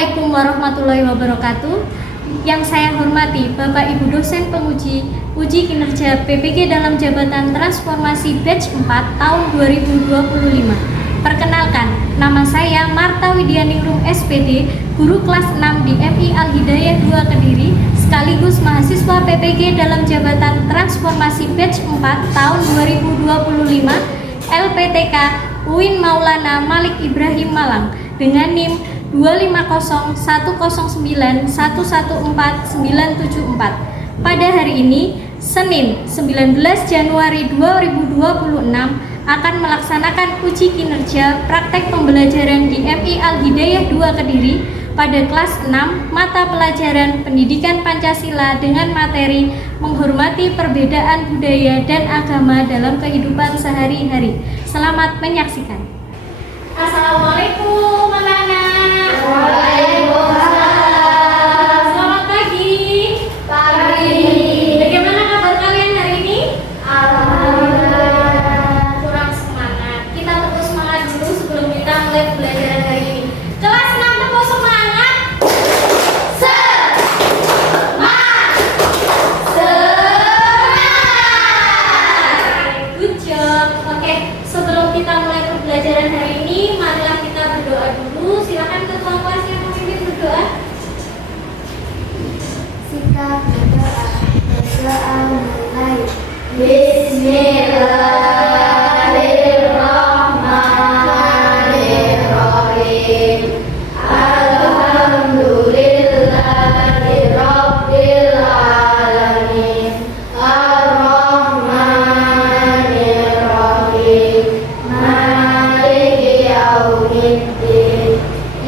Assalamualaikum warahmatullahi wabarakatuh. Yang saya hormati Bapak Ibu dosen penguji uji kinerja PPG dalam jabatan transformasi batch 4 tahun 2025. Perkenalkan, nama saya Marta Widianingrum SPD, guru kelas 6 di MI Al-Hidayah 2 Kediri, sekaligus mahasiswa PPG dalam jabatan transformasi batch 4 tahun 2025 LPTK UIN Maulana Malik Ibrahim Malang dengan NIM 2501091149774. Pada hari ini, Senin 19 Januari 2026 akan melaksanakan uji kinerja praktek pembelajaran di MI Al-Hidayah 2 Kediri pada kelas 6 mata pelajaran Pendidikan Pancasila dengan materi menghormati perbedaan budaya dan agama dalam kehidupan sehari-hari. Selamat menyaksikan. Assalamualaikum anak-anak. Waalaikumsalam. Selamat pagi. Pagi. Bagaimana kabar kalian hari ini? Alhamdulillah. Kurang semangat. Kita tepuk semangat dulu sebelum kita mulai pembelajaran hari ini. Kelas 6 tepuk semangat. Good job. Oke, sebelum kita mulai pembelajaran hari ini, marilah kita berdoa dulu. Silakan ketua kelas yang memimpin berdoa. Sikap berdoa. Mulai. Bismillahirrahmanirrahim. Alhamdulillahirabbil alamin. Ar-Rahmanir-Rahim. Maliki yaumiddin.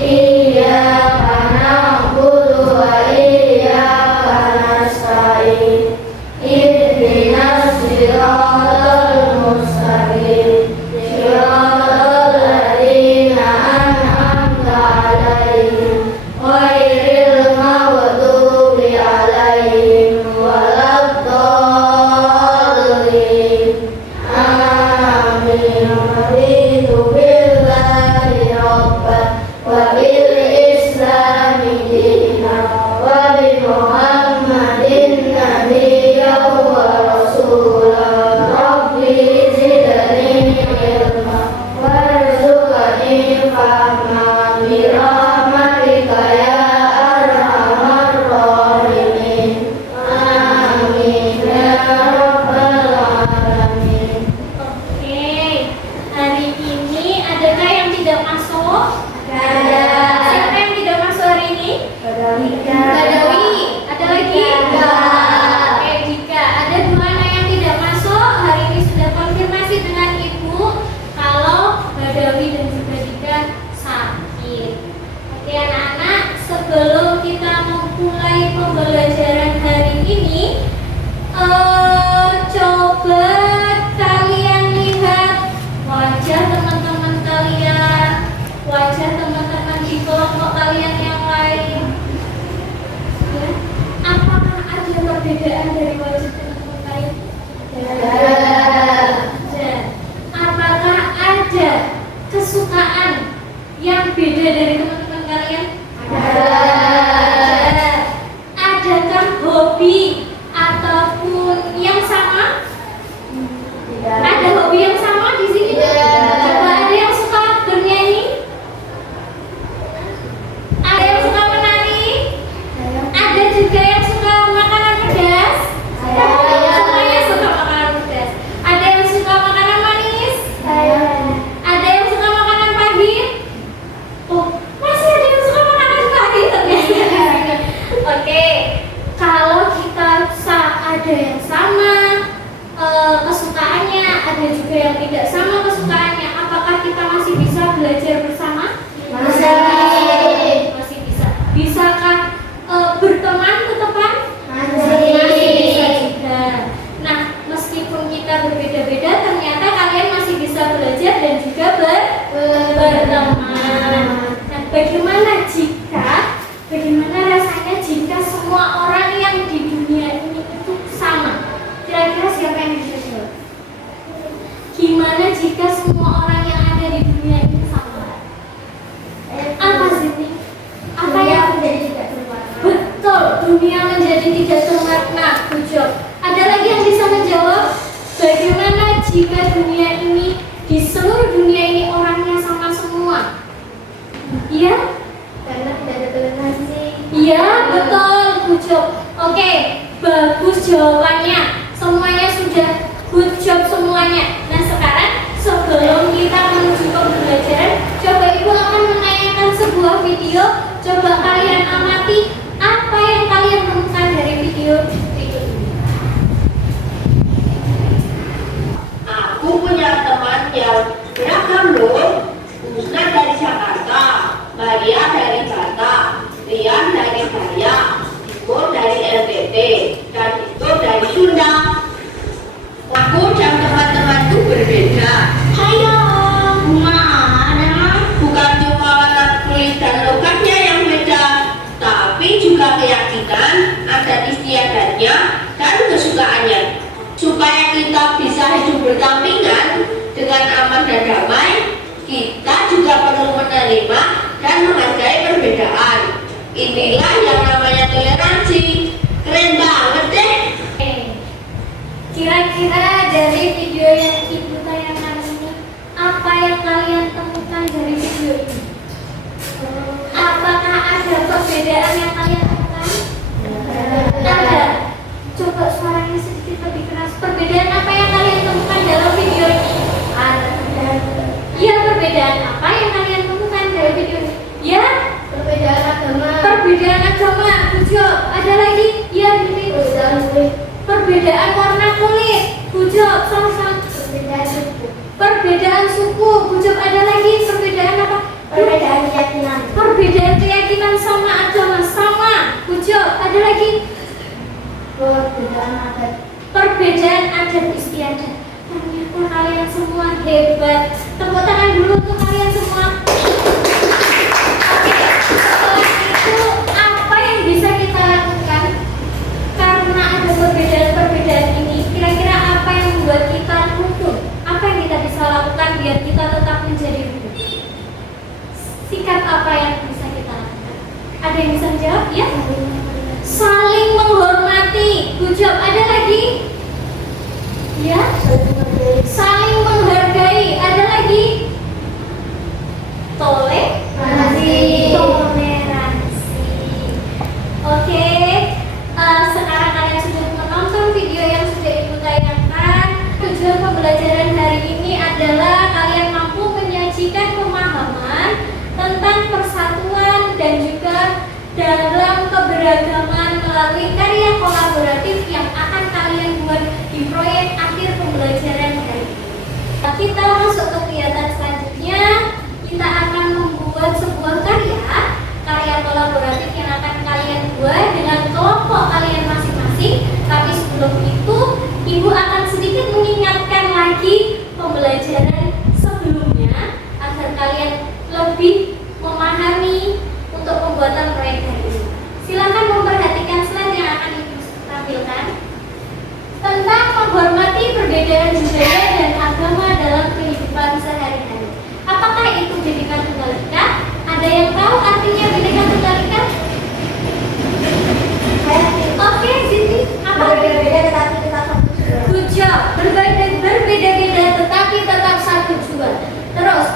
Iyyaka na'budu wa iyyaka nasta'in. Ihdinas siratal mustaqim. Siratal ladzina an'amta 'alaihim ghairil maghdubi 'alaihim waladdallin. Amin. Raditu billahi rabban wa bil islami dinan wa bi Muhammadin nabiyyan wa rasulan. Rabbi zidni ilma warzuqni fahma bi rahmatika ya arhamar rahimin. Amin ya rabbal alamin. Oke, hari ini adakah yang tidak masuk? Ada. Siapa yang tidak masuk hari ini? Badawi. Ada lagi? Oke, jika ada 2 anak yang tidak masuk, hari ini sudah konfirmasi dengan ibu kalau Badawi dan juga Dika sakit. Oke anak-anak, sebelum kita memulai pembelajaran hari ini, coba kalian lihat wajah teman-teman kalian, wajah teman-teman di kelompok kalian yang lain. Ya, apakah ada perbedaan dari wajah teman-teman kalian? Ada. Apakah ada kesukaan yang beda dari teman-teman kalian? Ada. Adakah hobi ataupun yang sama? Ada hobi yang sama di sini? Coba ada yang suka bernyanyi? Ada yang suka menari? Ada juga yang suka makanan pedas? Semuanya suka makanan pedas. Ada yang suka makanan manis? Ada yang suka makanan pahit? Oh, masih ada yang suka makanan pahit ternyata. Oke, kalau kita ada yang sama kesukaannya, ada juga yang tidak sama kesukaannya, apakah kita masih bisa belajar bersama? Masih bisa. Bisakah berteman ke depan? Masih bisa juga. Nah, meskipun kita berbeda-beda, ternyata kalian masih bisa belajar dan juga berteman. Nah, bagaimana rasanya jika semua orang yang di dunia ini itu sama? Kira-kira siapa yang bisa jawab? Gimana jika semua orang yang ada di dunia ini sama? Apa sih? Apa jika di seluruh dunia ini orangnya sama semua? Iya? Karena tidak ada toleransi. Iya, betul, good job. Oke, bagus jawabannya. Semuanya sudah good job semuanya. Nah, sekarang sebelum kita menuju ke pembelajaran, coba Ibu akan menanyakan sebuah video. Coba kalian amati apa yang kalian temukan dari video berikut ini. Aku punya teman yang beragam loh. Usna dari Jakarta, Maria dari Batak, Rian dari Dayak, Iko dari NTT, dan Iko dari Sunda. Aku dan teman-temanku berbeda. Hayo, Bukan cuma warna kulit dan logatnya yang beda, tapi juga keyakinan, adat istiadatnya, dan kesukaannya. Supaya kita bisa hidup berdampingan dengan aman dan damai, kita juga perlu menerima dan menghargai perbedaan. Inilah yang namanya toleransi. Keren banget deh. Kira-kira dari video yang Ibu tayangkan ini, apa yang kalian temukan dari video ini? Apakah ada perbedaan yang kalian temukan? Ada. Coba suaranya sedikit lebih keras. Perbedaan apa yang kalian temukan dalam video ini? Ada. Iya, perbedaan apa yang kalian temukan dari video ini? Ya, perbedaan agama. perbedaan agama. Bujo, ada lagi? Iya, Bibi. Perbedaan kulit. Perbedaan warna kulit. Bujo, sama-sama. Perbedaan suku. Perbedaan suku. Bujo, ada lagi? Perbedaan apa? Perbedaan keyakinan. Perbedaan keyakinan sama agama sama. Bujo, ada lagi? Perbedaan adat. Perbedaan adat istiadat. Ternyata kalian semua hebat. Tepuk tangan dulu untuk kalian semua. Oke, setelah itu apa yang bisa kita lakukan? Karena ada perbedaan-perbedaan ini, kira-kira apa yang membuat kita rukun? Apa yang kita bisa lakukan biar kita tetap menjadi rukun? Sikap apa yang bisa kita lakukan? Ada yang bisa menjawab? Ya? Saling menghormati. Good job. Ada lagi? Ya? Saling menghargai. Ada lagi? Toleransi. Oke. Sekarang kalian sudah menonton video yang sudah Ibu tayangkan. Tujuan pembelajaran hari ini adalah kalian mampu menyajikan pemahaman tentang persatuan dan juga dalam keberagaman melalui karya kolaboratif yang akan kalian buat di proyek akhir pembelajaran hari ini. Kita masuk ke kegiatan selanjutnya. Kita akan membuat sebuah karya kolaboratif yang akan kalian buat dengan kelompok kalian masing-masing. Tapi sebelum itu, Ibu akan sedikit mengingatkan lagi pembelajaran sebelumnya agar kalian lebih memahami untuk pembuatan proyek hari ini. Silakan memperhatikan slide yang akan Ibu tampilkan tentang menghormati perbedaan budaya dan agama dalam kehidupan sehari-hari. Apakah itu Bhinneka Tunggal Ika? Ada yang tahu artinya Bhinneka Tunggal Ika? Oke, Siti. Apa? Berbeda-beda tetapi tetap satu jua. Good job. Berbeda-beda tetapi tetap satu jua. Terus,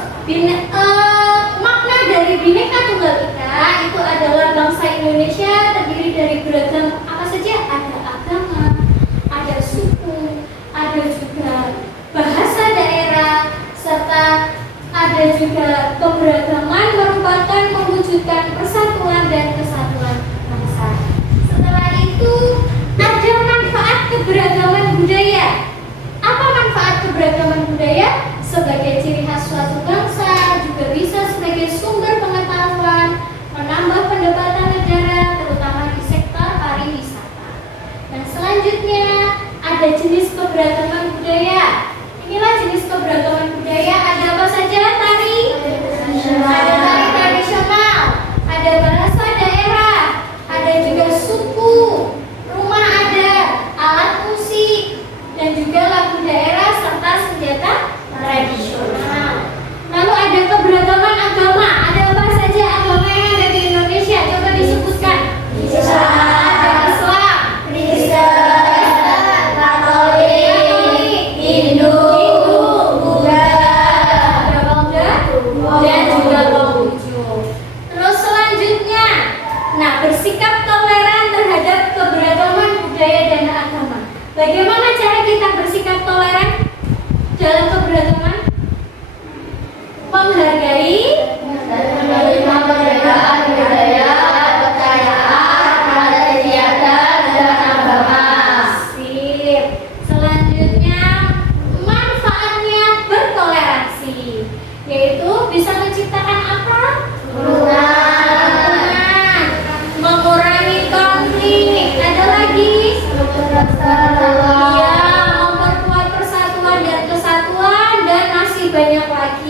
makna dari Bhinneka Tunggal Ika itu adalah bangsa Indonesia terdiri dari beragam apa saja? Ada agama, ada suku, ada juga bahasa daerah, serta ada juga keberagaman merupakan mewujudkan persatuan dan kesatuan bangsa. Setelah itu ada manfaat keberagaman budaya. Apa manfaat keberagaman budaya? Sebagai ciri khas suatu bangsa, juga bisa sebagai sumber pengetahuan, menambah pendapatan negara, terutama di sektor pariwisata. Dan selanjutnya ada jenis keberagaman budaya. Inilah jenis keberagaman budaya. Ada apa saja? Tari, ada tari tradisional, ada bahasa daerah, ada juga suku, rumah adat, alat musik, dan juga lagu daerah serta senjata tradisional. Lalu ada keberagaman agama. Ada apa saja agama yang ada di Indonesia? Coba disebutkan. Islam, Islam, Kristen, Katolik,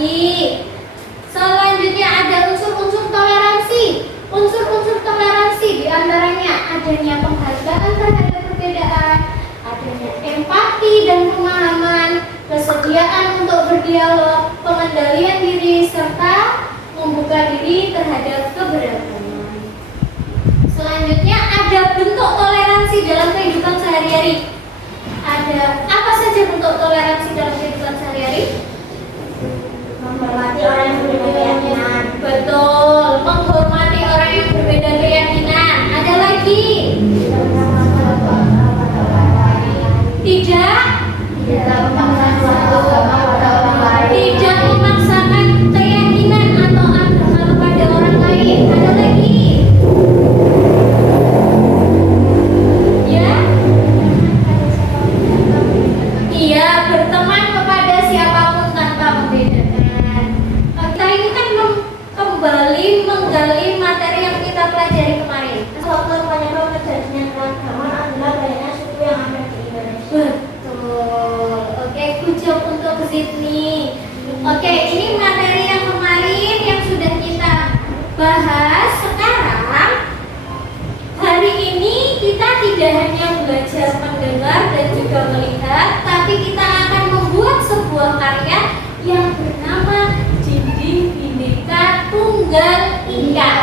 lagi. Selanjutnya ada unsur-unsur toleransi. Unsur-unsur toleransi diantaranya adanya penghargaan terhadap perbedaan, adanya empati dan pemahaman, kesediaan untuk berdialog, pengendalian diri, serta membuka diri terhadap keberagaman. Selanjutnya ada bentuk toleransi dalam kehidupan sehari-hari. Ada apa saja bentuk toleransi dalam kehidupan sehari-hari? Menghormati orang yang berbeda keyakinan. Betul, menghormati orang yang berbeda keyakinan. Ada lagi? Tidak tidak memaksakan keyakinan atau agama kepada orang lain. Ada lagi? Ya? Iya, berteman kepada siapapun tanpa membedakan. Kita ini kan kembali menggali materi yang kita pelajari kemarin. Faktor penyebab terjadinya keragaman adalah banyaknya suku yang ada di Indonesia. Betul. Oke, good job untuk Sydney. Oke, ini materi yang kemarin yang sudah kita bahas. Sekarang hari ini kita tidak hanya belajar mendengar dan juga melihat, tapi kita akan membuat sebuah karya yang bernama Dinding Bhinneka Tunggal Ika.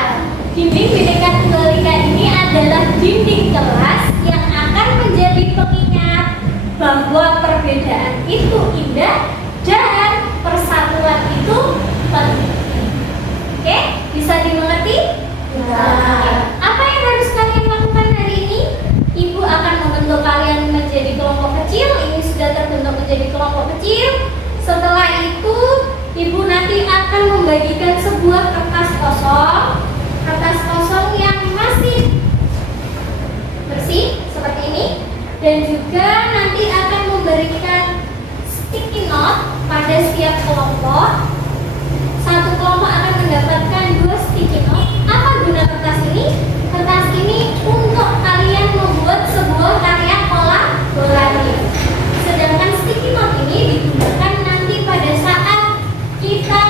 Dinding Bhinneka Tunggal Ika ini adalah dinding kelas yang akan menjadi pengingat bahwa perbedaan itu indah dan persatuan itu penting. Oke, bisa dimengerti? Apa yang harus kalian lakukan hari ini? Ibu akan membentuk kalian menjadi kelompok kecil. Ini sudah terbentuk menjadi kelompok kecil. Setelah itu, ibu nanti akan membagikan sebuah kertas kosong yang masih bersih seperti ini, dan juga nanti akan memberikan sticky note pada setiap kelompok. Satu kelompok akan mendapatkan 2 sticky note. Apa guna kertas ini? Kertas ini untuk kalian membuat sebuah karya kolaboratif. Sedangkan sticky note ini digunakan nanti pada saat kita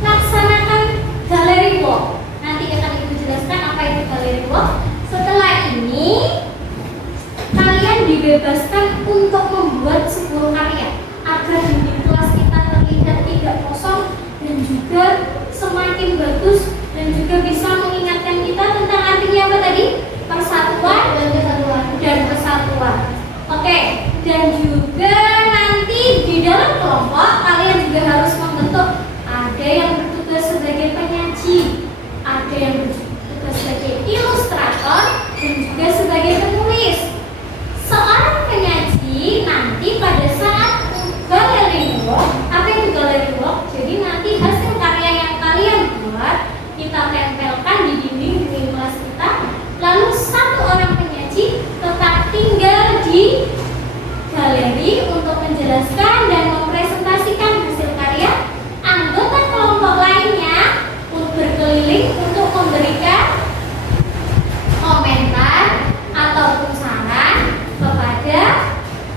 melaksanakan galeri walk. Nanti akan ibu jelaskan apa itu galeri walk. Setelah ini kalian dibebaskan untuk membuat sebuah karya agar dinding kelas kita terlihat tidak kosong dan juga semakin bagus, dan juga bisa mengingatkan kita tentang artinya apa tadi? Persatuan dan kesatuan. Oke, dan juga nanti di dalam kelompok kalian juga harus membentuk, ada yang bertugas sebagai penyaji, ada yang bertugas sebagai ilustrator, dan juga sebagai penulis. Seorang penyaji nanti pada saat galeri walk, apa itu galeri walk? Jadi nanti hasil karya yang kalian buat kita tempelkan di dinding kelas kita. Lalu satu orang penyaji tetap tinggal di galeri untuk menjelaskan dan mempresentasikan hasil karya. Anggota kelompok lainnya berkeliling untuk memberikan komentar ataupun saran kepada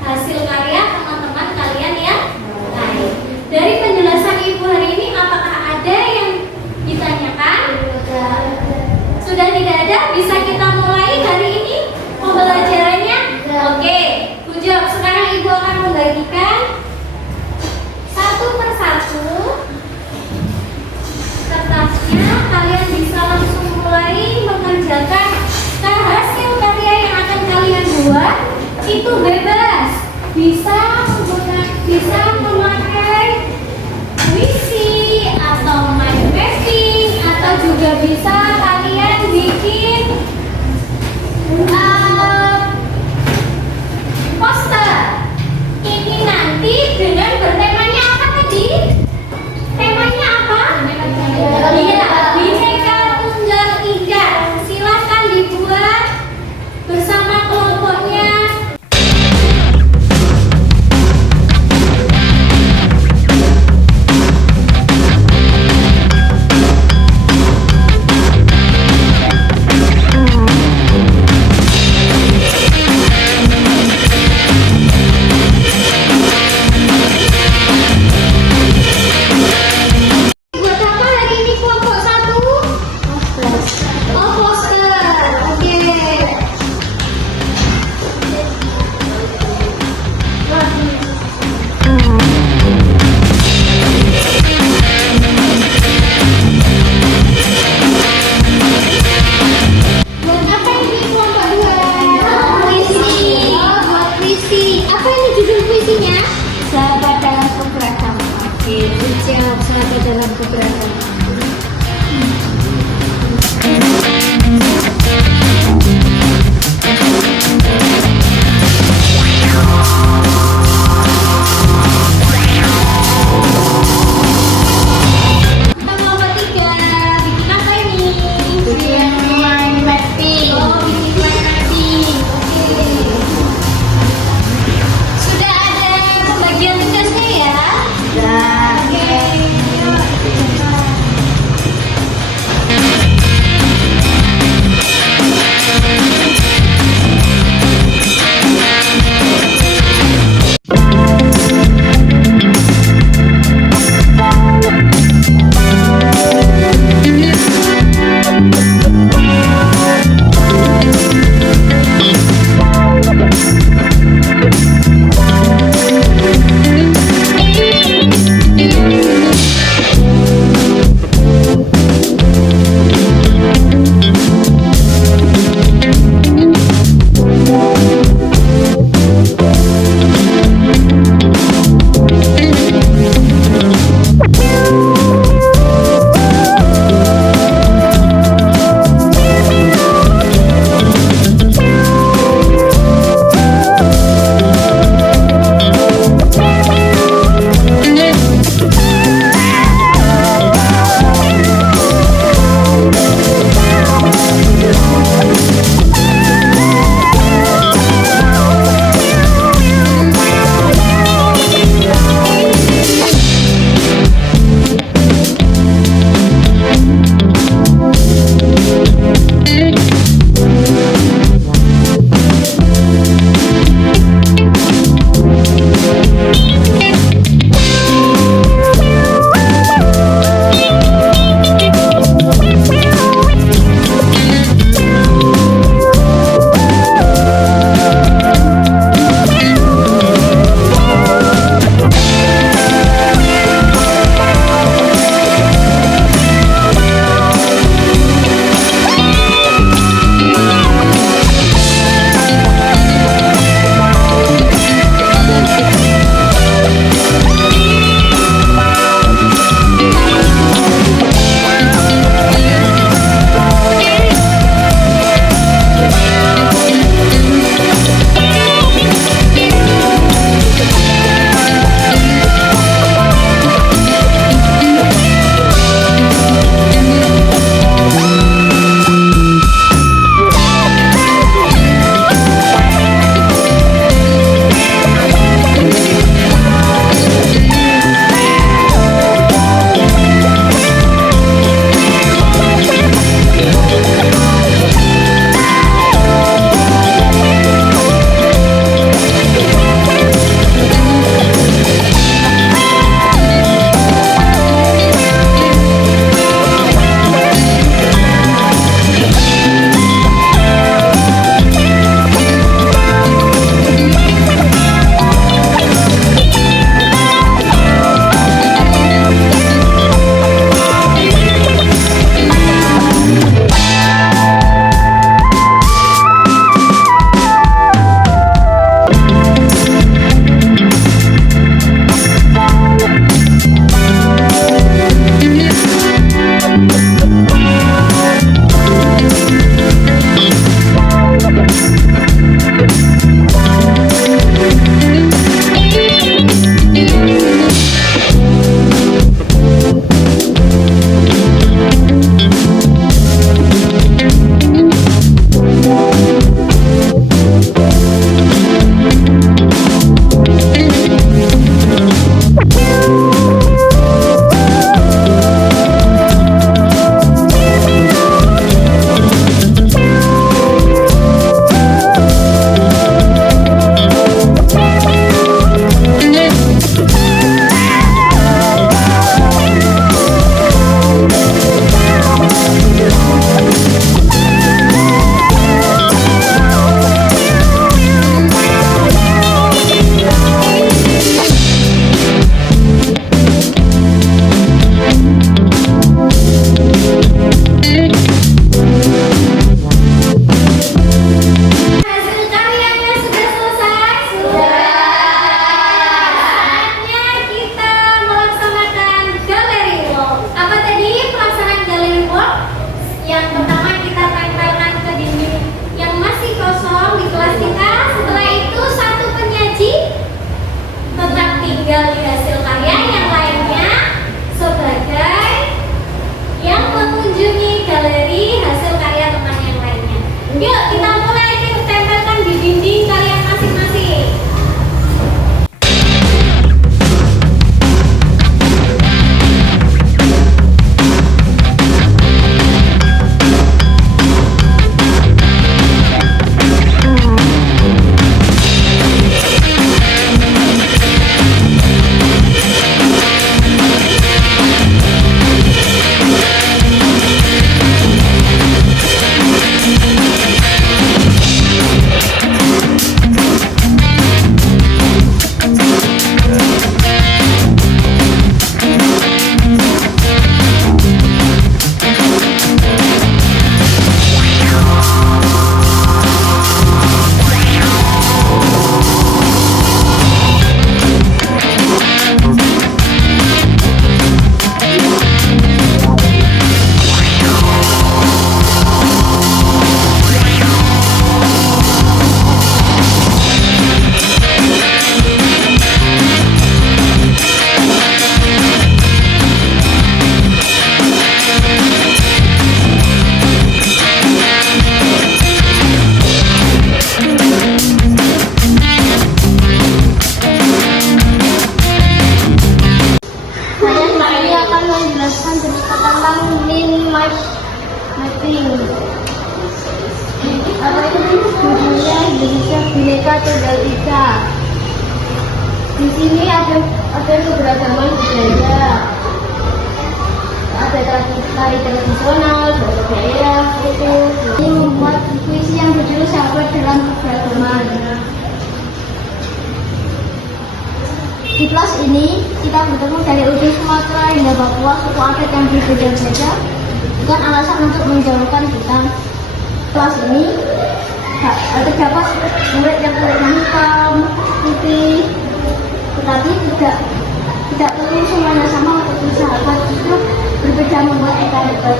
hasil karya teman-teman kalian yang lain. Dari penjelasan ibu hari ini, apakah ada yang ditanyakan? Sudah tidak ada? Bisa kita mulai hari ini pembelajarannya? Oke, good job. Sekarang ibu akan membagikan satu persatu kertasnya. Kalian bisa langsung mulai mengerjakan hasil karya yang akan kalian buat. Itu bebas, bisa memakai puisi atau mind mapping, atau juga bisa kalian bikin poster. Ini nanti dengan bertemanya apa tadi? Temanya apa? Iya, Bhinneka Tunggal Ika. Silakan dibuat bersama kelompoknya. ada dalam keberatan. Kita kelompok 3, bikin apa ini? Bikin main mapping. Oh, bikin kue mapping. Oke. Sudah ada pembagian tugasnya ya? Dan Oke, yuk kita coba. Bhinneka Tunggal Ika. Di sini ada keberagaman budaya, ada tari tradisional, budaya itu. Ini membuat puisi yang berjudul Sahabat dalam Keberagaman. Di kelas ini kita bertemu dari ujung Sumatera hingga Papua, suku adat yang berbeda-beda, bukan alasan untuk menjauhkan kita. Kelas ini terdapat murid yang kulitnya hitam, putih, tetapi tidak perlu semuanya sama untuk bersahabat, justru berbeda membuat kita hebat.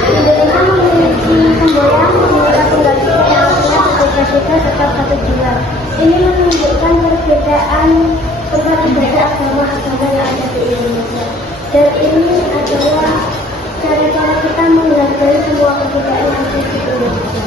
Indonesia memiliki semboyan Bhinneka Tunggal Ika yang artinya berbeda-beda tetap satu jiwa. Ini menunjukkan perbedaan tempat ibadah agama-agama yang ada di Indonesia. Dan ini adalah cara kita menghargai semua perbedaan yang ada di Indonesia.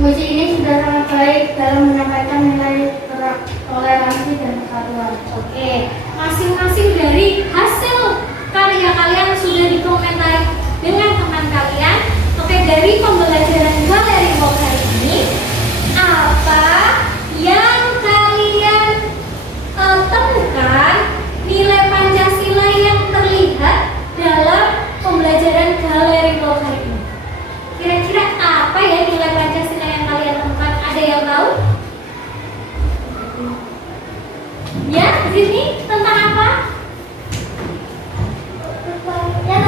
Puisi ini sudah sangat baik dalam menyampaikan nilai toleransi dan persatuan. Oke, masing-masing dari hasil karya kalian sudah dikomentari dengan teman kalian. Oke, dari pembelajaran galeri walk hari ini, apa yang kalian temukan nilai Pancasila yang terlihat dalam pembelajaran galeri walk hari ini? Kira-kira apa ya nilai Pancasila yang kalian temukan? Ada yang tahu? Ya, di sini tentang apa? Ya,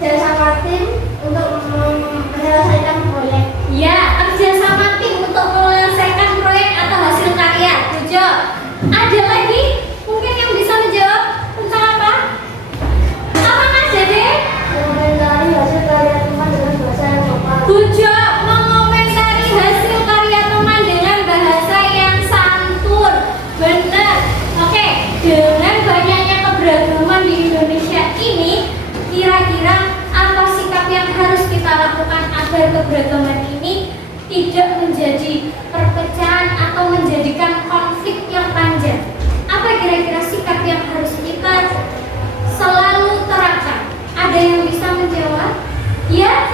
kerjasama tim untuk menyelesaikan proyek. Ya, kerjasama tim untuk menyelesaikan proyek atau hasil karya. Tujuh. Ada lagi mungkin yang bisa menjawab tentang apa? Apa Mas Dede? Mengomentari hasil karya teman dengan bahasa yang sopan. Tujuh. Mengomentari hasil karya teman dengan bahasa yang santun. Benar. Oke, dengan banyaknya keberagaman di Indonesia ini, kira-kira apa sikap yang harus kita lakukan agar keberagaman ini tidak menjadi perpecahan atau menjadikan konflik yang panjang? Apa kira-kira sikap yang harus kita selalu terapkan? Ada yang bisa menjawab? Ya,